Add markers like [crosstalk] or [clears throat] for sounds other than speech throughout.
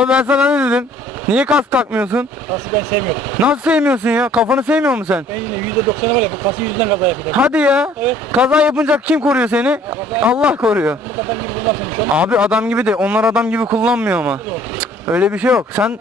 Abi ben sana ne dedim? Niye kask takmıyorsun? Kası ben sevmiyorum. Nasıl sevmiyorsun ya? Kafanı sevmiyor musun sen? Ben yine %90'ı var ya bu kası yüzünden kaza yapacağım. Hadi ya. Evet. Kaza yapınca kim koruyor seni? Allah koruyor. Bu kadar gibi kullanmamış onu. Abi adam gibi de onlar adam gibi kullanmıyor ama. Cık, Öyle bir şey yok. Sen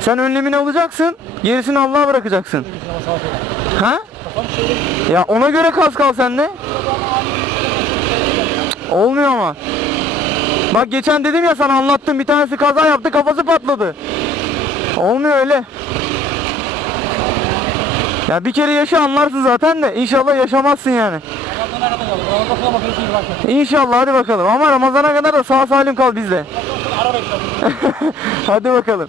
sen önlemini alacaksın. Gerisini Allah'a bırakacaksın. Ama. Ha? Ya ona göre kask al sen de. Olmuyor ama. Bak geçen dedim ya sana anlattım bir tanesi kaza yaptı kafası patladı. Olmuyor öyle. Ya bir kere yaşa anlarsın zaten de inşallah yaşamazsın yani. İnşallah hadi bakalım ama Ramazan'a kadar da sağ salim kal işte. [laughs] hadi bakalım.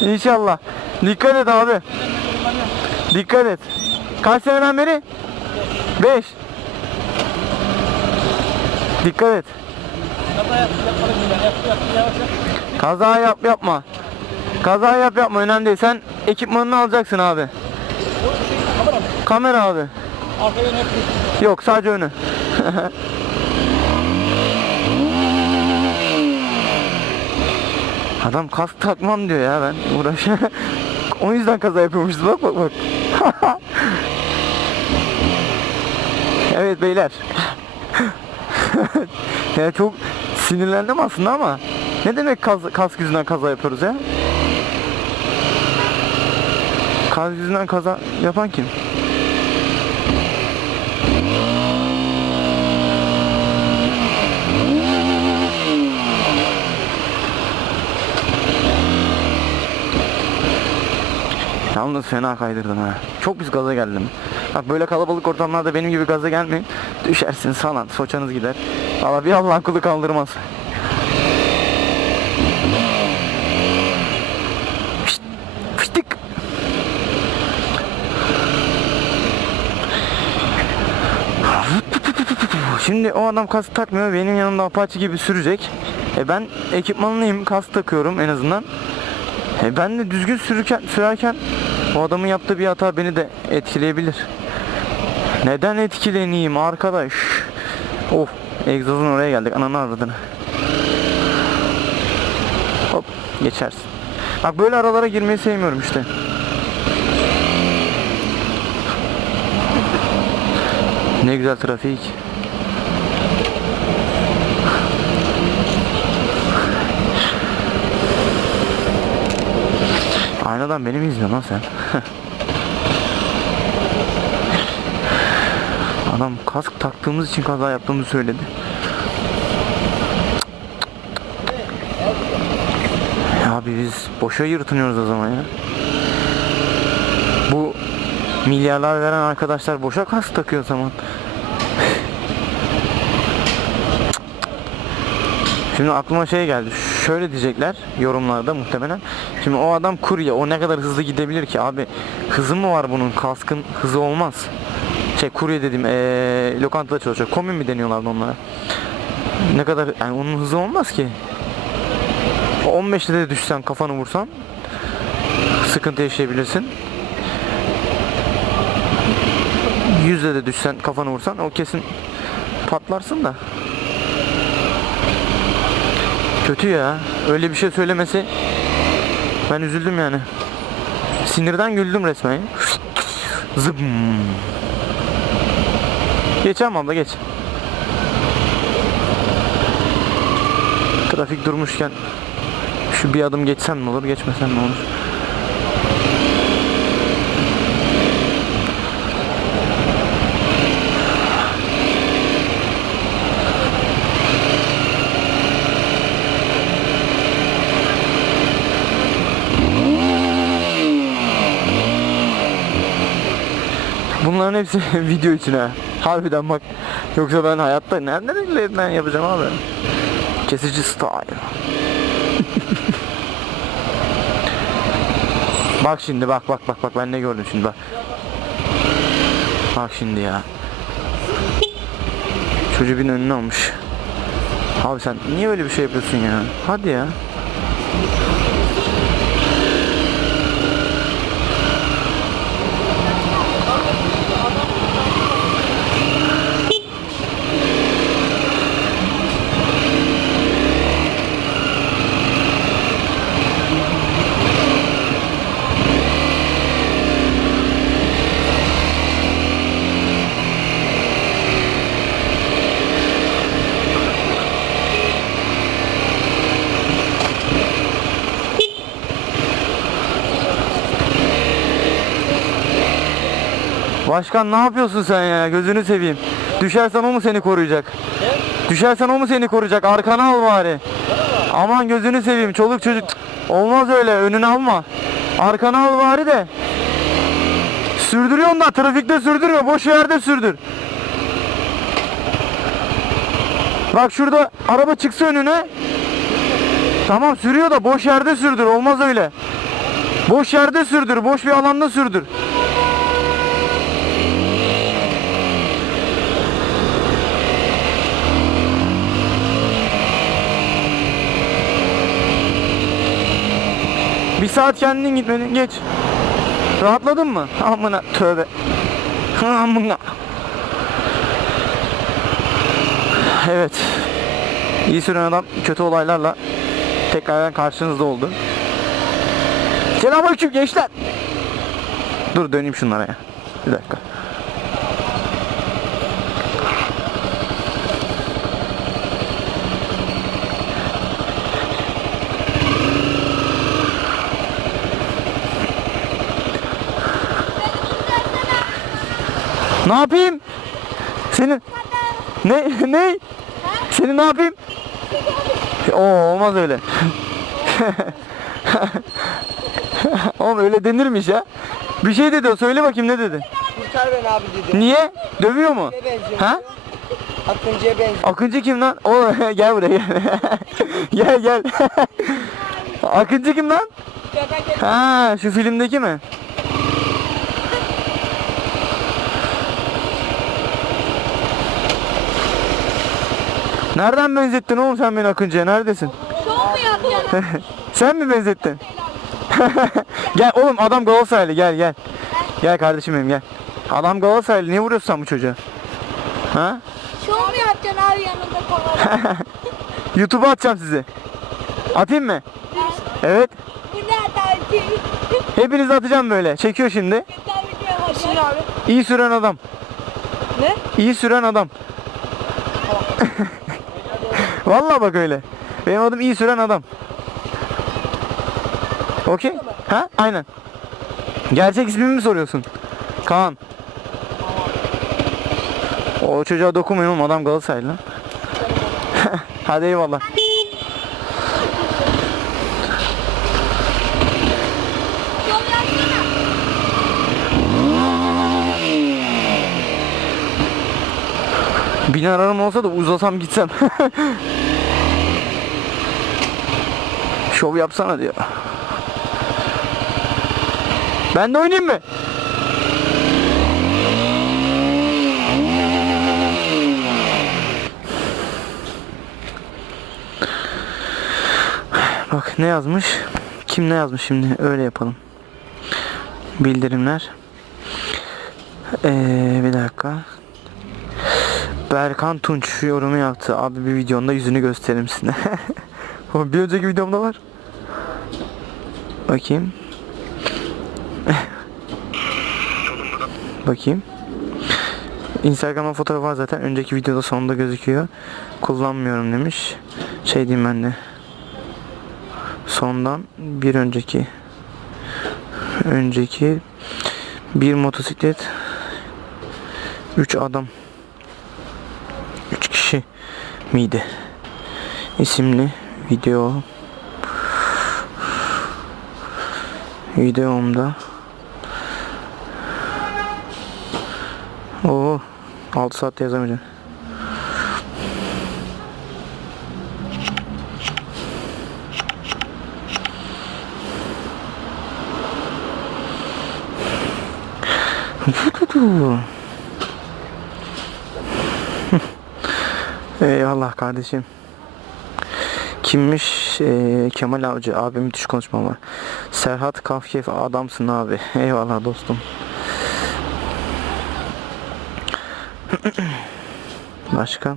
İnşallah. Dikkat et abi. Dikkat et. Kaç seneden beri? 5. Dikkat et. Kaza yap, yapmadık güzel. Yap, yap, yavaş yap. Kaza yap yapma. Kaza yap yapma önemli değil. Sen ekipmanını alacaksın abi. Kamera mı? Kamera abi. Hep Yok sadece önü. [laughs] Adam kask takmam diyor ya ben uğraş. [laughs] o yüzden kaza yapıyormuşuz bak bak bak. [laughs] evet beyler. [laughs] ya çok sinirlendim aslında ama ne demek kaz, kask yüzünden kaza yapıyoruz ya? Kask yüzünden kaza yapan kim? Yalnız fena kaydırdım ha. Çok biz gaza geldim. Bak böyle kalabalık ortamlarda benim gibi gaza gelmeyin. Düşersiniz falan. Soçanız gider. Valla bir Allah'ın kulu kaldırmaz. Şimdi o adam kask takmıyor. Benim yanımda Apache gibi sürecek. E ben ekipmanlıyım. Kask takıyorum en azından. E ben de düzgün sürürken, sürerken o adamın yaptığı bir hata beni de etkileyebilir. Neden etkileneyim arkadaş? Of egzozun oraya geldik ananı avradını. Hop geçersin. Bak böyle aralara girmeyi sevmiyorum işte. Ne güzel trafik. Aynadan beni mi izliyorsun lan sen? [laughs] Adam kask taktığımız için kaza yaptığımızı söyledi. Abi biz boşa yırtınıyoruz o zaman ya. Bu milyarlar veren arkadaşlar boşa kask takıyor o zaman. Şimdi aklıma şey geldi. Şöyle diyecekler yorumlarda muhtemelen. Şimdi o adam kurye. O ne kadar hızlı gidebilir ki abi? Hızı mı var bunun? Kaskın hızı olmaz. Şey kurye dedim. Ee, lokantada çalışıyor. Komi mi deniyorlardı onlara? Ne kadar yani onun hızı olmaz ki. 15'te de düşsen kafanı vursan sıkıntı yaşayabilirsin. 100'de de düşsen kafanı vursan o kesin patlarsın da. Kötü ya. Öyle bir şey söylemesi ben üzüldüm yani. Sinirden güldüm resmen. Zıbım. Geçeceğim abla geç. Trafik durmuşken şu bir adım geçsem ne olur, geçmesem ne olur? Bunların hepsi [laughs] video için ha. Harbiden bak. Yoksa ben hayatta nereden ellerinden yapacağım abi? Kesici style. [laughs] bak şimdi bak bak bak bak ben ne gördüm şimdi bak. Bak şimdi ya. Çocuğu bir önüne almış. Abi sen niye öyle bir şey yapıyorsun ya? Hadi ya. Başkan ne yapıyorsun sen ya? Gözünü seveyim. Düşersen o mu seni koruyacak? Düşersen o mu seni koruyacak? Arkana al bari. Aman gözünü seveyim. Çoluk çocuk. Olmaz öyle. Önünü alma. Arkana al bari de. Sürdürüyorsun da trafikte sürdürüyor. Boş yerde sürdür. Bak şurada araba çıksa önüne. Tamam sürüyor da boş yerde sürdür. Olmaz öyle. Boş yerde sürdür. Boş bir alanda sürdür. Bir saat kendin gitmedin. Geç. Rahatladın mı? [laughs] Amına tövbe. [laughs] Amına. Evet. İyi süren adam kötü olaylarla tekrardan karşınızda oldu. Selamünaleyküm gençler. Dur döneyim şunlara ya. Bir dakika. Ne yapayım? Senin ne ne? Seni ne yapayım? Oo olmaz öyle. [laughs] Oğlum öyle denirmiş ya. Bir şey dedi o söyle bakayım ne dedi? Kurtar beni abi dedi. Niye? Dövüyor mu? Ha? Akıncı'ya benziyor. Akıncı kim lan? O [laughs] gel buraya gel. [laughs] gel gel. Akıncı kim lan? Ha şu filmdeki mi? Nereden benzettin oğlum sen beni Akıncı'ya? Neredesin? [laughs] Sen mi benzettin? [laughs] gel oğlum adam Galatasaraylı gel gel. Gel kardeşim benim gel. Adam Galatasaraylı niye vuruyorsun sen bu çocuğa? Ha? Şov mu yapacaksın abi yanında kamera? YouTube'a atacağım sizi. Atayım mı? Evet. Hepiniz atacağım böyle. Çekiyor şimdi. İyi süren adam. Ne? İyi süren adam. [laughs] Vallahi bak öyle. Benim adım iyi süren adam. Okey? Ha? Aynen. Gerçek ismimi mi soruyorsun? Kaan. O çocuğa dokunmayın oğlum adam Galatasaraylı lan. [laughs] Hadi eyvallah. Şov yapsana. Bin ararım olsa da uzasam gitsem. [laughs] Şov yapsana diyor. Ben de oynayayım mı? Bak ne yazmış? Kim ne yazmış şimdi? Öyle yapalım. Bildirimler. Ee, bir dakika. Berkan Tunç yorumu yaptı. Abi bir videonda yüzünü gösterir misin? [laughs] O bir önceki videomda var. Bakayım. Bakayım. Instagram'da fotoğrafı var zaten. Önceki videoda sonunda gözüküyor. Kullanmıyorum demiş. Şey diyeyim ben de. Sondan bir önceki. Önceki bir motosiklet 3 adam 3 kişi miydi? isimli video videomda Oo 6 saat yazamayacağım. [laughs] Eyvallah kardeşim. Kimmiş? Ee, Kemal Avcı. Abi müthiş konuşma var. Serhat Kafkef adamsın abi. [laughs] Eyvallah dostum. [clears throat] Başka?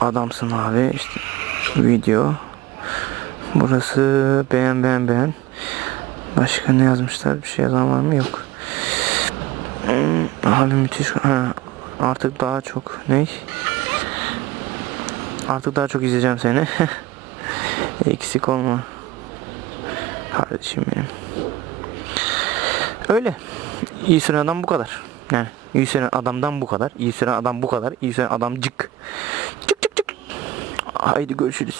Adamsın abi. İşte video. Burası beğen beğen beğen. Başka ne yazmışlar? Bir şey yazan var mı? Yok. Hmm, Abi müthiş. Ha, artık daha çok ne? Artık daha çok izleyeceğim seni. [laughs] Eksik olma. Kardeşim benim. Öyle. İyi süreden bu kadar. Heh, iyi süren adamdan bu kadar. iyi süren adam bu kadar. iyi süren adam cık. Cık cık cık. Haydi görüşürüz.